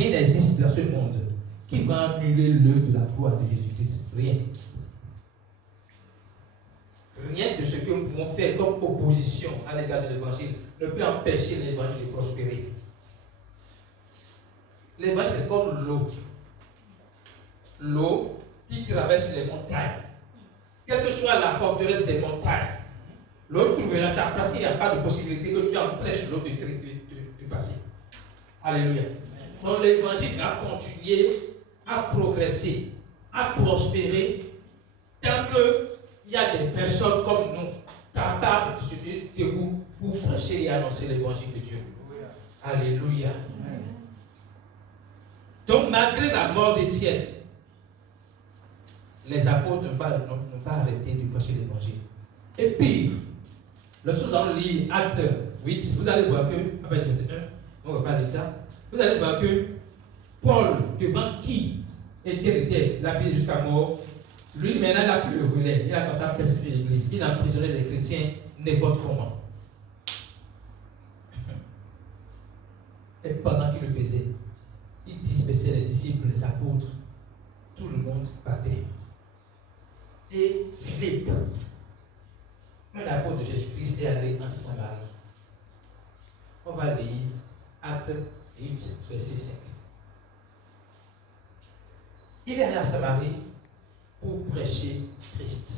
rien n'existe dans ce monde qui va annuler l'œuvre de la gloire de Jésus-Christ. Rien. Rien de ce que nous pouvons faire comme opposition à l'égard de l'évangile ne peut empêcher l'évangile de prospérer. L'évangile, c'est comme l'eau. L'eau qui traverse les montagnes. Quelle que soit la forteresse des montagnes, l'eau trouvera sa place. Il n'y a pas de possibilité que tu empêches l'eau de passer. Alléluia. Donc l'évangile va continuer à progresser, à prospérer, tant qu'il y a des personnes comme nous capables de se tenir debout pour prêcher et annoncer l'évangile de Dieu. Alléluia. Donc malgré la mort d'Étienne, les apôtres n'ont pas arrêté de prêcher l'évangile. Et pire, lorsque nous allons lire Actes 8, vous allez voir que, après verset 1, on va parler de ça, vous allez voir que Paul, devant qui Étienne était lapidé jusqu'à mort, lui maintenant n'a plus le relais, il a commencé à persécuter l'église, il a emprisonné les chrétiens n'importe comment. Et pendant qu'il le faisait, il dispersait les disciples, les apôtres, tout le monde partait. Et Philippe, un apôtre de Jésus-Christ, est allé en Samarie. On va lire Actes 8, verset 5. Il est allé en Samarie pour prêcher Christ.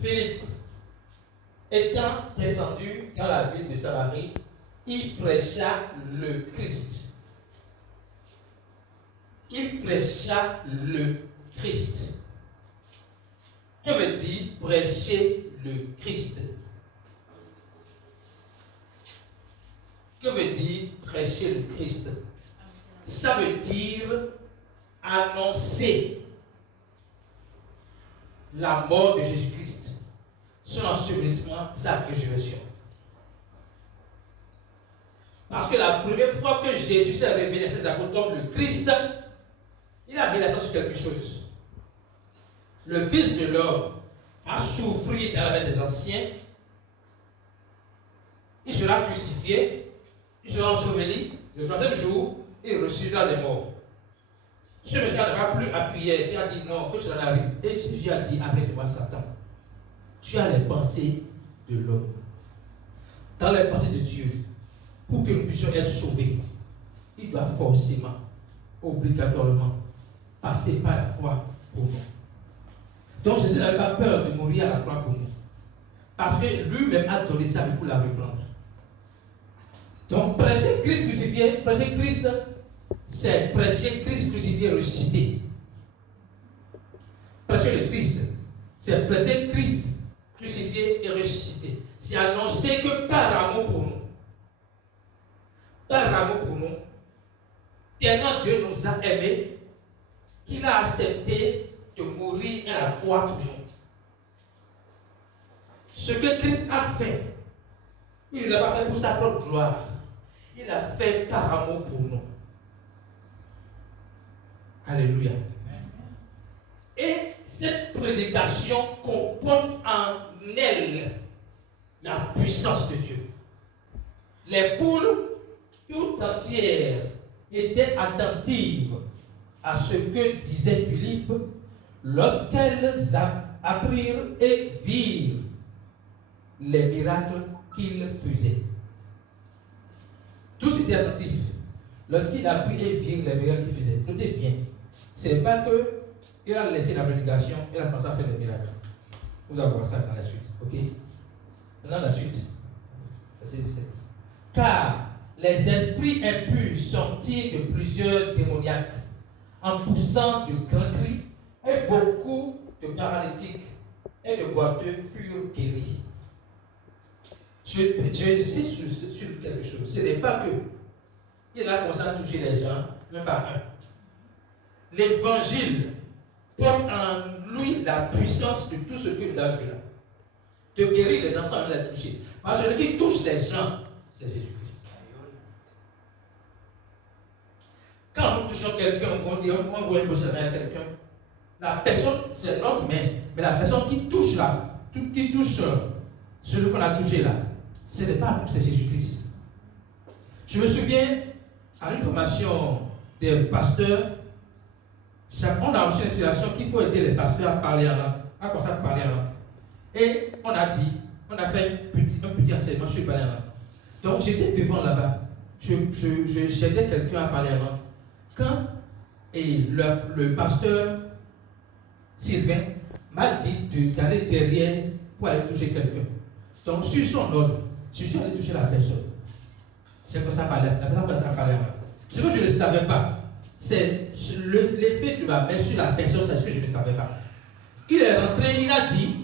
Philippe, étant descendu dans la ville de Samarie, il prêcha le Christ. Il prêcha le Christ. Que veut dire prêcher le Christ? Que veut dire prêcher le Christ? Ça veut dire annoncer la mort de Jésus-Christ, son ensevelissement, sa résurrection. Parce que la première fois que Jésus s'est révélé à ses apôtres comme le Christ, il a mis l'accent sur quelque chose. Le Fils de l'homme a souffert dans la main des anciens, il sera crucifié, il sera enseveli, le troisième jour, il ressuscitera des morts. Ce monsieur ne va plus appuyer, il a dit non, que cela arrive. Et Jésus a dit, arrête-moi Satan, tu as les pensées de l'homme. Dans les pensées de Dieu, pour que nous puissions être sauvés, il doit forcément, obligatoirement, passer par la croix pour nous. Donc Jésus n'avait pas peur de mourir à la croix pour nous. Parce que lui-même a donné sa vie pour la reprendre. Donc prêcher Christ crucifié, prêcher Christ, c'est prêcher Christ crucifié et ressuscité. Prêcher le Christ, c'est prêcher Christ crucifié et ressuscité. C'est annoncer que par amour pour nous, tellement Dieu nous a aimés, qu'il a accepté de mourir à la croix pour nous. Ce que Christ a fait, il ne l'a pas fait pour sa propre gloire. Il l'a fait par amour pour nous. Alléluia. Et cette prédication comporte en elle la puissance de Dieu. Les foules tout entières étaient attentives à ce que disait Philippe lorsqu'elles apprirent et virent les miracles qu'il faisait. Tous étaient attentifs lorsqu'il apprit et virent les miracles qu'il faisait. Notez bien, ce n'est pas qu'il a laissé la prédication et il a commencé à faire des miracles. Vous allez voir ça dans la suite. Ok? Dans la suite, verset 17. Car les esprits impurs sortirent de plusieurs démoniaques en poussant de grands cris, et beaucoup de paralytiques et de boiteux furent guéris. J'insiste sur quelque chose. Ce n'est pas que il a commencé à toucher les gens, un par un. L'évangile porte en lui la puissance de tout ce que nous avons vu là. De guérir les gens sans les toucher. Parce que celui qui touche les gens, c'est Jésus-Christ. Quand nous touchons quelqu'un, on voit une personne à quelqu'un, la personne, c'est notre main, mais la personne qui touche là, qui touche celui qu'on a touché là, ce n'est pas nous, c'est Jésus-Christ. Je me souviens, à une formation des pasteurs, on a reçu l'inspiration qu'il faut aider les pasteurs à parler en langue, à commencer à parler en langue. Et on a fait un petit enseignement sur parler en langue. Donc j'étais devant là-bas, j'aidais quelqu'un à parler en langue. Quand le pasteur Sylvain m'a dit d'aller derrière pour aller toucher quelqu'un. Donc sur son ordre, je suis allé toucher la personne. J'ai commencé à parler, la personne a commencé à parler en langue. Ce que je ne savais pas, c'est l'effet de ma main sur la personne, c'est ce que je ne savais pas. Il est rentré, il a dit,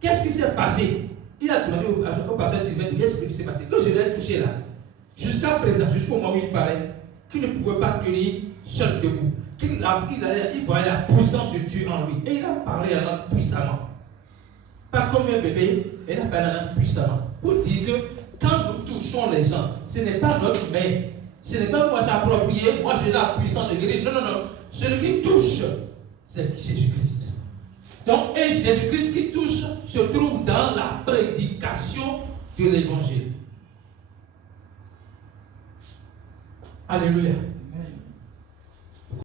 qu'est-ce qui s'est passé? Il a demandé au pasteur Sylvain, qu'est-ce qui s'est passé? Que je l'ai touché là, jusqu'à présent, jusqu'au moment où il parlait, qu'il ne pouvait pas tenir seul debout. Il voyait la puissance de Dieu en lui. Et il a parlé en langue puissamment. Pas comme un bébé, mais il a parlé en langue puissamment. Pour dire que quand nous touchons les gens, ce n'est pas notre main. Ce n'est pas moi s'approprier, moi j'ai la puissance de guérir. Non, non, non. Celui qui touche, c'est Jésus-Christ. Donc, et Jésus-Christ qui touche se trouve dans la prédication de l'évangile. Alléluia.